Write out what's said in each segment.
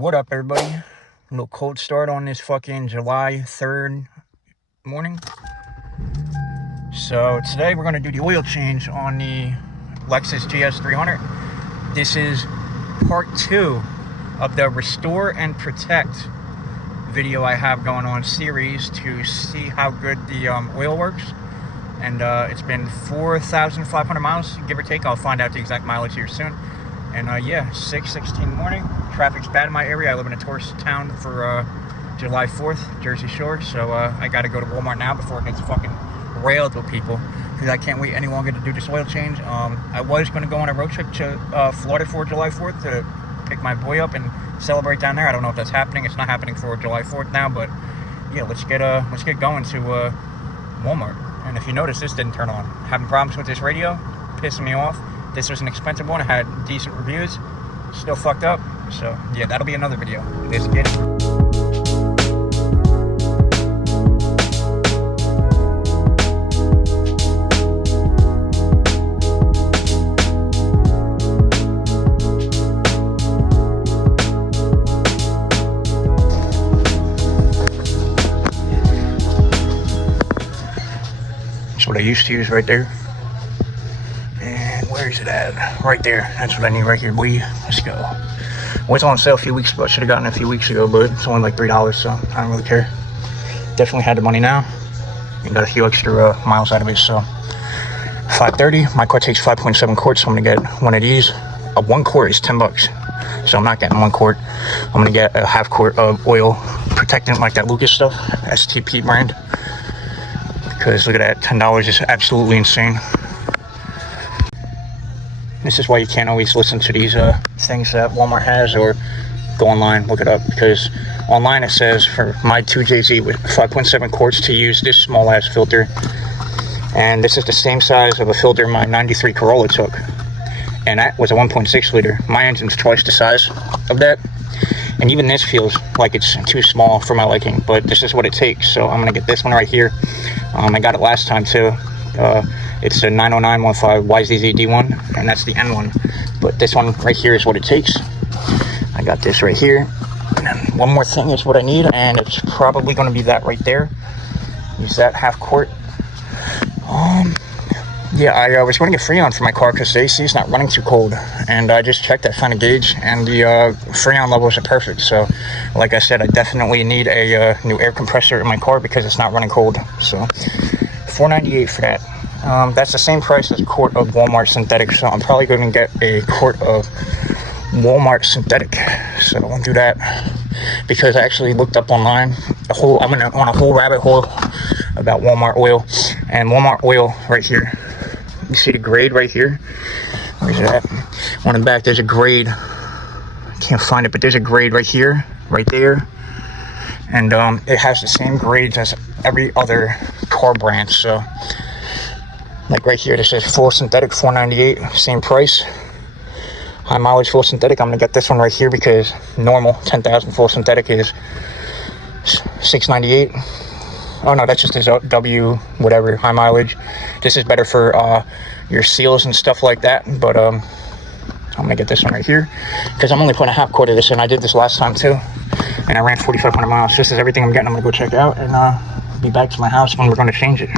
What up, everybody? A little cold start on this fucking July 3rd morning. So today we're going to do the oil change on the Lexus GS300. This is part 2 of the Restore and Protect video I have going on series to see how good the oil works. And it's been 4,500 miles, give or take. I'll find out the exact mileage here soon. And yeah, 6:16 morning. Traffic's bad in my area. I live in a tourist town for July 4th, Jersey Shore. So I got to go to Walmart now before it gets fucking railed with people, because I can't wait any longer to do this oil change. I was going to go on a road trip to Florida for July 4th to pick my boy up and celebrate down there. I don't know if that's happening. It's not happening for July 4th now, but yeah, let's get going to Walmart. And if you notice, this didn't turn on. Having problems with this radio, pissing me off. This was an expensive one. It had decent reviews. Still fucked up. So yeah, that'll be another video. Let's get it. That's what I used to use right there. Where's it at? Right there. That's what I need right here, boy. Let's go. Well, it's on sale a few weeks ago. I should have gotten it a few weeks ago, but it's only like $3, so I don't really care. Definitely had the money now. And got a few extra miles out of it, so. 530. My car takes 5.7 quarts, so I'm going to get one of these. A 1 quart is $10. So I'm not getting 1 quart. I'm going to get a half quart of oil protectant, like that Lucas stuff. STP brand. Because look at that. $10 is absolutely insane. This is why you can't always listen to these things that Walmart has, or go online, look it up, because online it says for my 2JZ with 5.7 quarts to use this small ass filter, and this is the same size of a filter my 93 Corolla took, and that was a 1.6 liter. My engine's twice the size of that, and even this feels like it's too small for my liking, but this is what it takes. So I'm gonna get this one right here. I got it last time too. It's a 90915 YZZ D1, and that's the N one. But this one right here is what it takes. I got this right here. And then one more thing is what I need, and it's probably going to be that right there. Use that half quart. Yeah, I was running a Freon for my car because the AC is not running too cold. And I just checked, I found a gauge, and the Freon levels are perfect. So, like I said, I definitely need a new air compressor in my car because it's not running cold. So, $4.98 for that. That's the same price as a quart of Walmart synthetic, so I'm probably going to get a quart of Walmart synthetic. So I'll do that because I actually looked up online. I'm on a whole rabbit hole about Walmart oil, and Walmart oil right here. You see the grade right here? Where's it at? On the back, there's a grade. I can't find it, but there's a grade right here, right there, and it has the same grades as every other car brand. So. Like right here, this says full synthetic, $4.98, same price. High mileage full synthetic, I'm gonna get this one right here because normal 10,000 full synthetic is $6.98. Oh no, that's just his W whatever high mileage. This is better for your seals and stuff like that. But I'm gonna get this one right here because I'm only putting a half quart of this in. I did this last time too, and I ran 4,500 miles. This is everything I'm getting. I'm gonna go check out and be back to my house when we're gonna change it.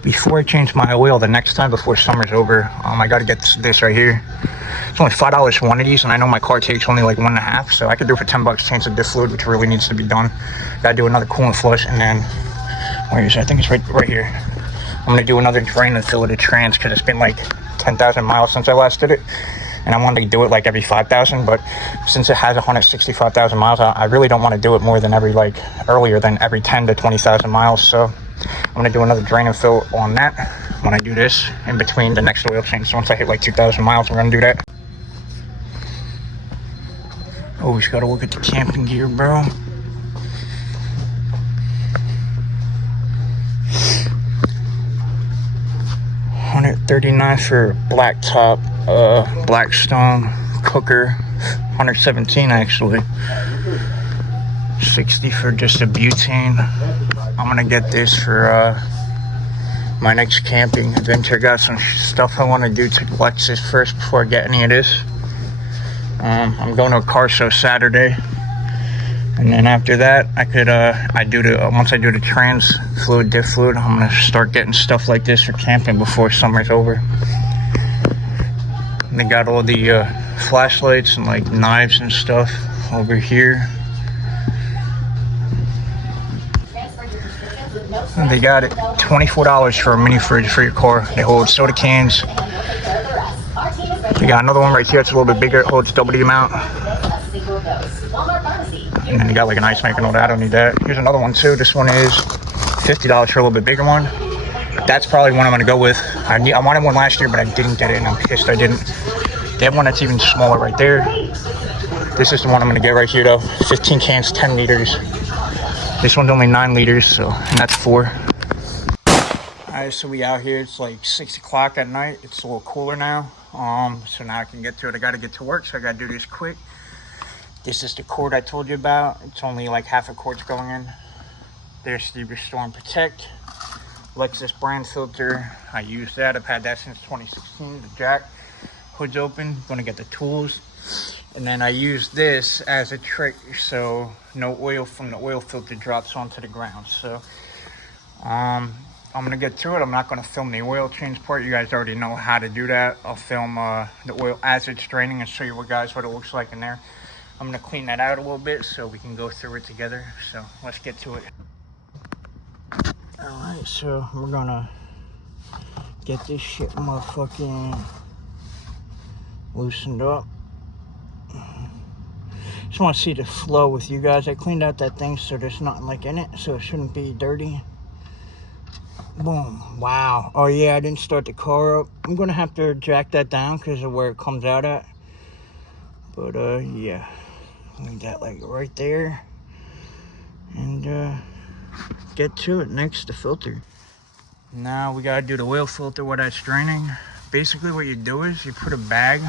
Before I change my oil the next time before summer's over, I gotta get this right here. It's only $5 for one of these, and I know my car takes only like 1.5, so I could do it for $10. Change the diff fluid, which really needs to be done. Gotta do another coolant flush, and then where is it? I think it's right here. I'm gonna do another drain and fill it at trans because it's been like 10,000 miles since I last did it, and I wanted to do it like every 5,000. But since it has 165,000 miles, I really don't want to do it more than earlier than every 10 to 20,000 miles. So I'm going to do another drain and fill on that when I do this in between the next oil change. So once I hit like 2,000 miles, we're going to do that. Always got to look at the camping gear, bro. $139 for black top, Blackstone cooker. $117 actually. $60 for just a butane. I'm gonna get this for my next camping adventure. Got some stuff I want to do to Lexus first before I get any of this. I'm going to a car show Saturday, and then after that, once I do the trans fluid, diff fluid, I'm gonna start getting stuff like this for camping before summer's over. They got all the flashlights and like knives and stuff over here. And they got it $24 for a mini fridge for your car. They hold soda cans. They got another one right here. It's a little bit bigger. It holds double the amount. And then they got like an ice maker and all that. I don't need that. Here's another one too. This one is $50 for a little bit bigger one. That's probably one I'm gonna go with. I wanted one last year, but I didn't get it, and I'm pissed I didn't. They have one that's even smaller right there. This is the one I'm gonna get right here though. 15 cans, 10 liters. This one's only 9 liters, so, and that's 4. Alright, so we out here. It's like 6 o'clock at night. It's a little cooler now. So now I can get to it. I gotta get to work, so I gotta do this quick. This is the cord I told you about. It's only like half a quart going in. There's the Restore and Protect Lexus brand filter. I use that. I've had that since 2016. The jack hood's open. Gonna get the tools. And then I use this as a trick so no oil from the oil filter drops onto the ground. So I'm gonna get to it. I'm not gonna film the oil change part. You guys already know how to do that. I'll film the oil as it's draining and show you what it looks like in there. I'm gonna clean that out a little bit so we can go through it together. So let's get to it. All right, so we're gonna get this shit motherfucking loosened up. Just want to see the flow with you guys. I cleaned out that thing so there's nothing like in it, so it shouldn't be dirty. Boom. Wow. Oh yeah, I didn't start the car up. I'm gonna have to jack that down because of where it comes out at. But yeah, leave that like right there, and get to it. Next, the filter. Now we gotta do the oil filter where that's draining. Basically what you do is you put a bag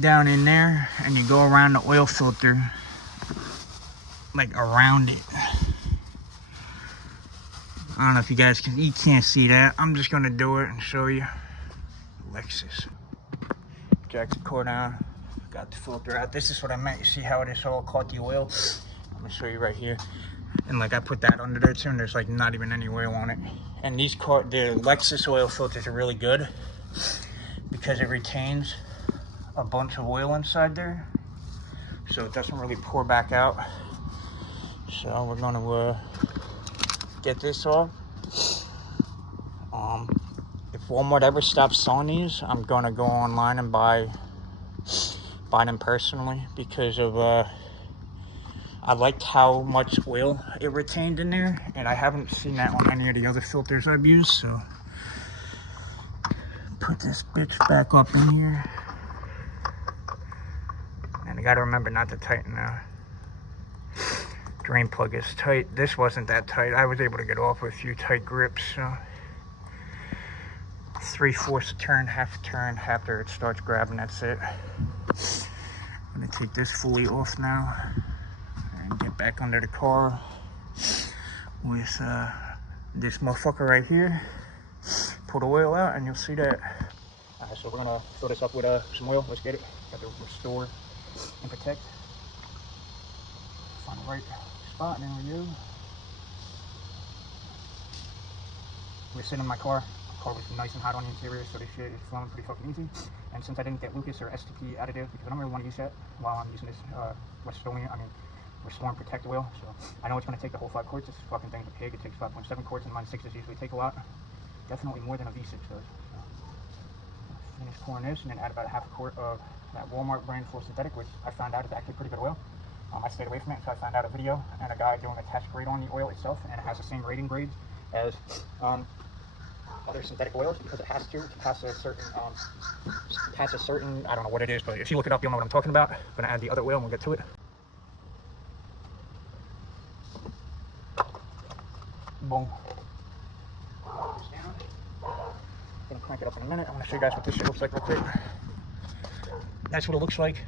down in there and you go around the oil filter, like around it. I don't know if you guys you can't see that. I'm just gonna do it and show you. Lexus. Jack the cord down, got the filter out. This is what I meant. You see how it is all caught the oil? I'm gonna show you right here. And like I put that under there too, and there's like not even any oil on it. And the Lexus oil filters are really good because it retains a bunch of oil inside there, so it doesn't really pour back out. So we're gonna get this off. If Walmart ever stops selling these, I'm gonna go online and buy them personally because of I liked how much oil it retained in there, and I haven't seen that on any of the other filters I've used. So put this bitch back up in here. And I gotta remember not to tighten the drain plug is tight. This wasn't that tight. I was able to get off with a few tight grips. So 3/4 a turn, half a turn after it starts grabbing, that's it. I'm gonna take this fully off now and get back under the car with this motherfucker right here. Pull the oil out and you'll see that. Alright, so we're gonna fill this up with some oil. Let's get it. Got to Restore and Protect. Find the right spot, and there we go. We're sitting in my car. The car was nice and hot on the interior, so this shit is flowing pretty fucking easy. And since I didn't get Lucas or STP additive, because I don't really want to use that while I'm using this Restore and Protect oil. So I know it's going to take the whole 5 quarts. This fucking thing's a pig. It takes 5.7 quarts, and mine 6s usually take a lot. Definitely more than a V6 does. So finish pouring this, and then add about a half a quart of that Walmart brand for synthetic, which I found out is actually pretty good oil. I stayed away from it until I found out a video and a guy doing a test grade on the oil itself, and it has the same rating grades as other synthetic oils because it has to. It has a certain, I don't know what it is, but if you look it up, you'll know what I'm talking about. I'm gonna add the other oil and we'll get to it. Boom. Gonna crank it up in a minute. I'm gonna show you guys what this shit looks like real quick. That's what it looks like.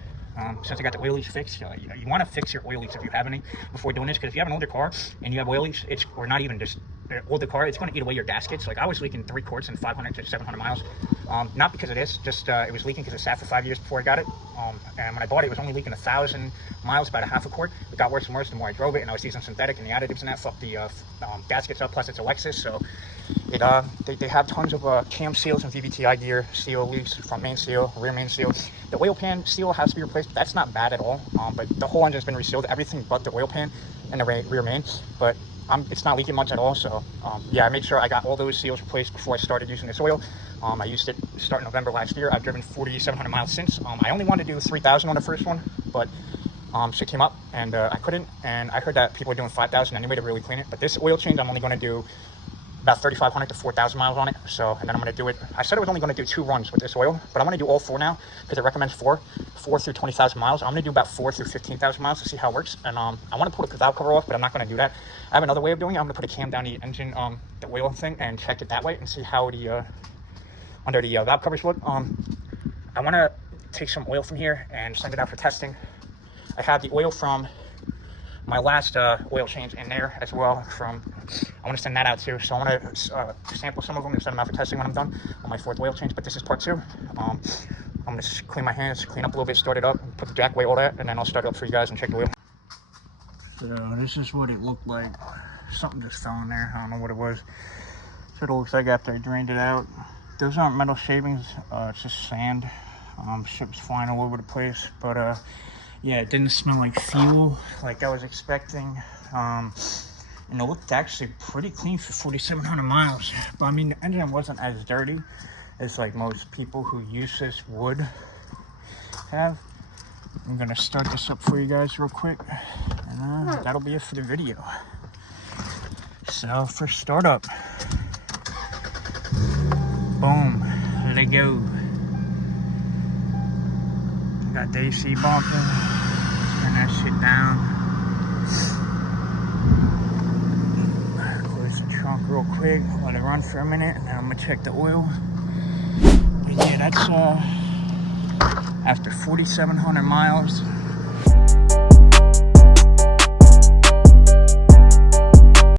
Since I got the oil leaks fixed, you want to fix your oil leaks if you have any before doing this, because if you have an older car and you have oil leaks, or not even just old the car, it's going to eat away your gaskets. Like I was leaking 3 quarts in 500 to 700 miles. Not because of this, just it was leaking because it sat for 5 years before I got it. And when I bought it, it was only leaking 1,000 miles, about a half a quart. It got worse and worse the more I drove it, and I was using synthetic, and the additives in that fucked the gaskets up. Plus, it's a Lexus, so it they have tons of cam seals and VVTi gear, seal leaks, front main seal, rear main seal. The oil pan seal has to be replaced. That's not bad at all, but the whole engine's been resealed, everything but the oil pan and the rear main. But it's not leaking much at all, so yeah, I made sure I got all those seals replaced before I started using this oil. I used it starting November last year. I've driven 4,700 miles since. I only wanted to do 3,000 on the first one, but shit came up and I couldn't, and I heard that people are doing 5,000 anyway to really clean it. But this oil change, I'm only going to do about 3,500 to 4,000 miles on it. So, and then I'm going to do it. I said I was only going to do 2 runs with this oil, but I'm going to do all 4 now because it recommends 4 through 20,000 miles. I'm going to do about 4 through 15,000 miles to see how it works. And I want to pull the valve cover off, but I'm not going to do that. I have another way of doing it. I'm going to put a cam down the engine, the oil thing, and check it that way and see how the under the valve covers look. I want to take some oil from here and send it out for testing. I have the oil from my last oil change in there as well. I want to send that out too. So I want to sample some of them and send them out for testing when I'm done on my 4th oil change. But this is part 2. I'm going to clean my hands, clean up a little bit, start it up, put the jack away, all that, and then I'll start it up for you guys and check the oil. So this is what it looked like. Something just fell in there. I don't know what it was. So it looks like after I drained it out. Those aren't metal shavings. It's just sand. Shit was flying all over the place. But yeah, it didn't smell like fuel like I was expecting. And it looked actually pretty clean for 4,700 miles. But I mean, the engine wasn't as dirty as like most people who use this would have. I'm gonna start this up for you guys real quick, and that'll be it for the video. So for startup, boom, let it go. Got the AC bumping. Turn that shit down. Close the trunk real quick. Let it run for a minute, and then I'm gonna check the oil. But yeah, that's after 4,700 miles.